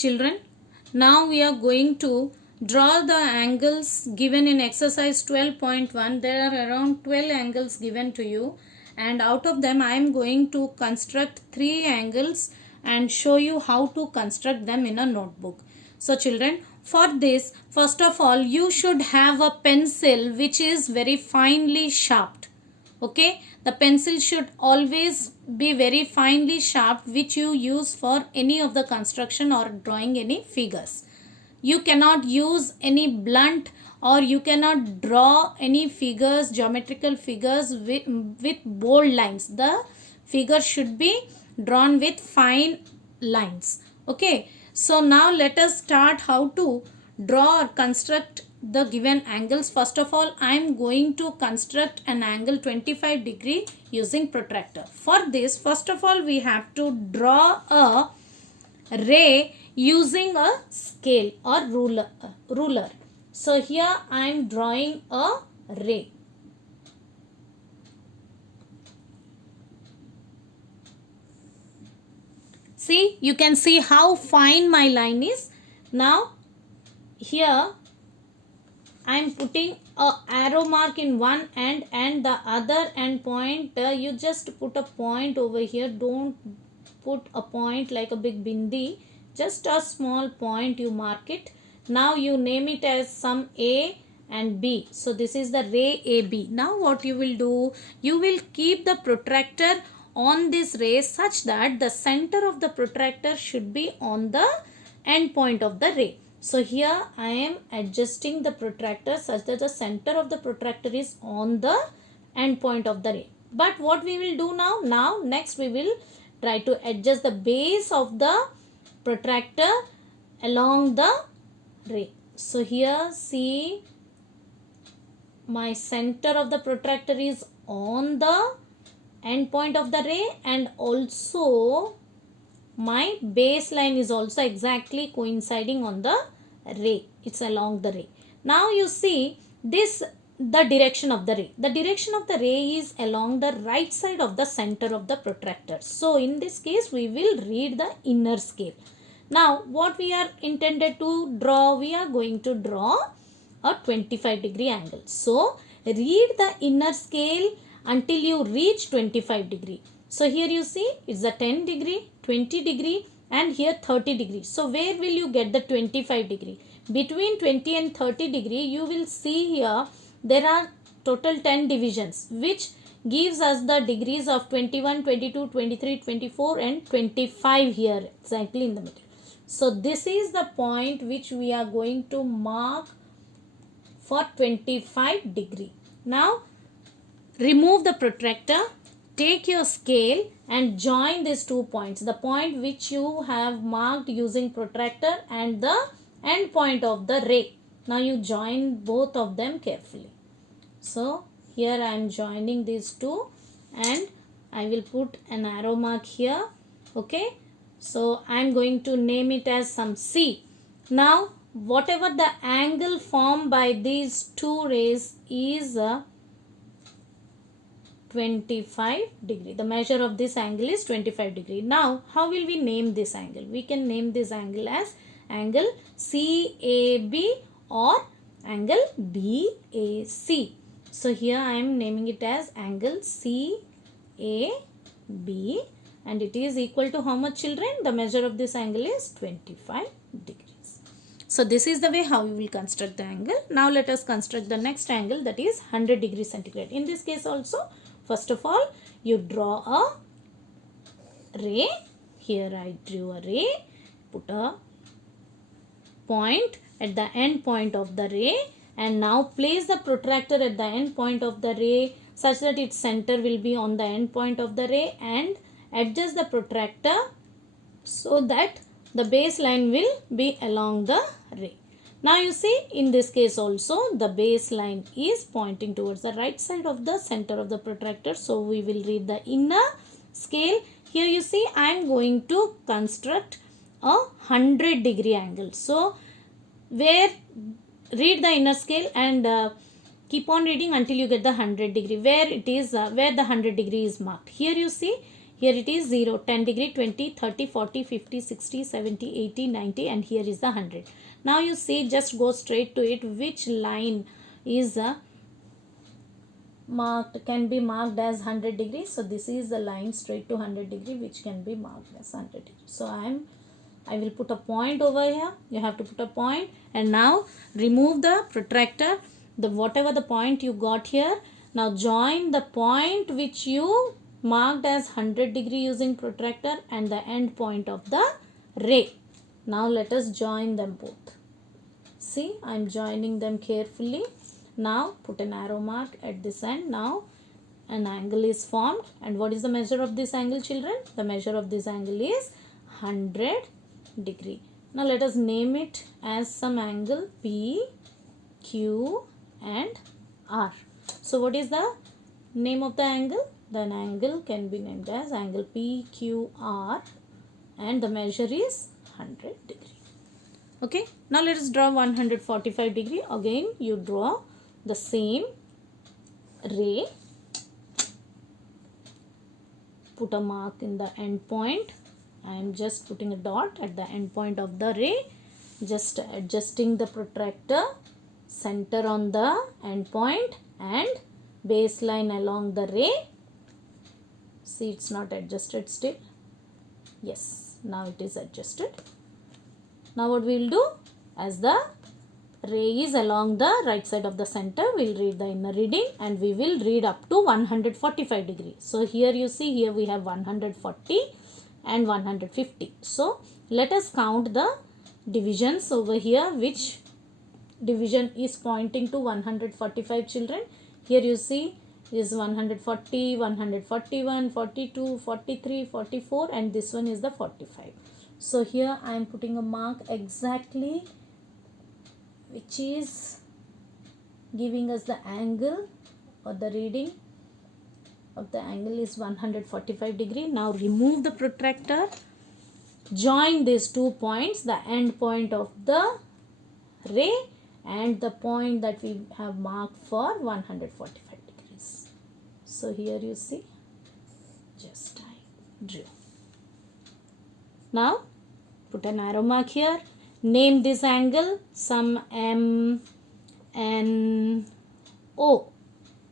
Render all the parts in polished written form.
Children, now we are going to draw the angles given in exercise 12.1. There are around 12 angles given to you, and out of them I am going to construct 3 angles and show you how to construct them in a notebook. So children, for this, first of all, you should have a pencil which is very finely sharpened. Okay, the pencil should always be very finely sharp, which you use for any of the construction or drawing any figures. You cannot use any blunt, or you cannot draw any figures, geometrical figures with bold lines. The figure should be drawn with fine lines. Okay, so now let us start how to draw or construct the given angles. First of all, I am going to construct an angle 25 degree using protractor. For this, first of all, we have to draw a ray using a scale or ruler. So here I am drawing a ray. See, you can see how fine my line is. Now here I am putting a arrow mark in one end, and the other end point, you just put a point over here. Don't put a point like a big bindi, just a small point you mark it. Now you name it as some A and B. So this is the ray AB. Now what you will do, you will keep the protractor on this ray such that the center of the protractor should be on the end point of the ray. So here I am adjusting the protractor such that the center of the protractor is on the end point of the ray. But what we will do now, next we will try to adjust the base of the protractor along the ray. So here see, my center of the protractor is on the end point of the ray, and also my baseline is also exactly coinciding on the ray. It's along the ray. Now you see this, the direction of the ray. The direction of the ray is along the right side of the center of the protractor. So in this case we will read the inner scale. Now what we are intended to draw, we are going to draw a 25 degree angle. So read the inner scale until you reach 25 degree. So here you see it's a 10 degree, 20 degree, and here 30 degree. So where will you get the 25 degree? Between 20 and 30 degree, you will see here there are total 10 divisions, which gives us the degrees of 21, 22, 23, 24 and 25 here exactly in the middle. So this is the point which we are going to mark for 25 degree. Now remove the protractor, take your scale and join these 2 points. The point which you have marked using protractor and the end point of the ray. Now you join both of them carefully. So here I am joining these two, and I will put an arrow mark here. Okay. So I am going to name it as some C. Now whatever the angle formed by these two rays is 25 degree. The measure of this angle is 25 degree. Now how will we name this angle? We can name this angle as angle CAB or angle BAC. So here I am naming it as angle CAB, and it is equal to how much, children? The measure of this angle is 25 degrees. So this is the way how we will construct the angle. Now let us construct the next angle, that is 100 degree centigrade. In this case also, first of all, you draw a ray. Here I drew a ray, put a point at the end point of the ray, and now place the protractor at the end point of the ray such that its center will be on the end point of the ray, and adjust the protractor so that the baseline will be along the ray. Now you see in this case also the baseline is pointing towards the right side of the center of the protractor. So we will read the inner scale. Here you see I am going to construct a 100 degree angle. So where read the inner scale and keep on reading until you get the 100 degree, where it is where the 100 degree is marked. Here you see, Here it is 0, 10 degree, 20, 30, 40, 50, 60, 70, 80, 90, and here is the 100. Now you see, just go straight to it. Which line is marked, can be marked as 100 degrees? So this is the line straight to 100 degree which can be marked as 100 degrees. So I will put a point over here. You have to put a point, and now remove the protractor, the whatever the point you got here. Now join the point which you marked as 100 degree using protractor and the end point of the ray. Now let us join them both. See, I am joining them carefully. Now put an arrow mark at this end. Now an angle is formed, and what is the measure of this angle, children? The measure of this angle is 100 degree. Now let us name it as some angle P, Q and R. So what is the name of the angle? Then angle can be named as angle PQR, and the measure is 100 degree. Okay, now let us draw 145 degree. Again you draw the same ray, put a mark in the end point. I am just putting a dot at the end point of the ray, just adjusting the protractor, center on the end point and baseline along the ray. See, it's not adjusted still. Yes, now it is adjusted. Now what we will do, as the ray is along the right side of the center, we will read the inner reading, and we will read up to 145 degree. So here you see, here we have 140 and 150. So let us count the divisions over here. Which division is pointing to 145, children? Here you see is 140, 141, 42, 43, 44, and this one is the 45. So here I am putting a mark exactly which is giving us the angle, or the reading of the angle is 145 degree. Now remove the protractor, join these 2 points, the end point of the ray and the point that we have marked for 145 degrees. So here you see, just I drew. Now put an arrow mark here, name this angle some M, N, O.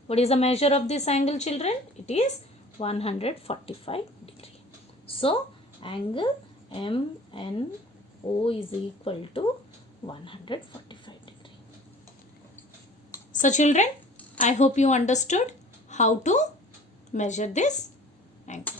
What is the measure of this angle, children? It is 145 degree. So angle MNO is equal to 145 degree. So children, I hope you understood how to measure this angle.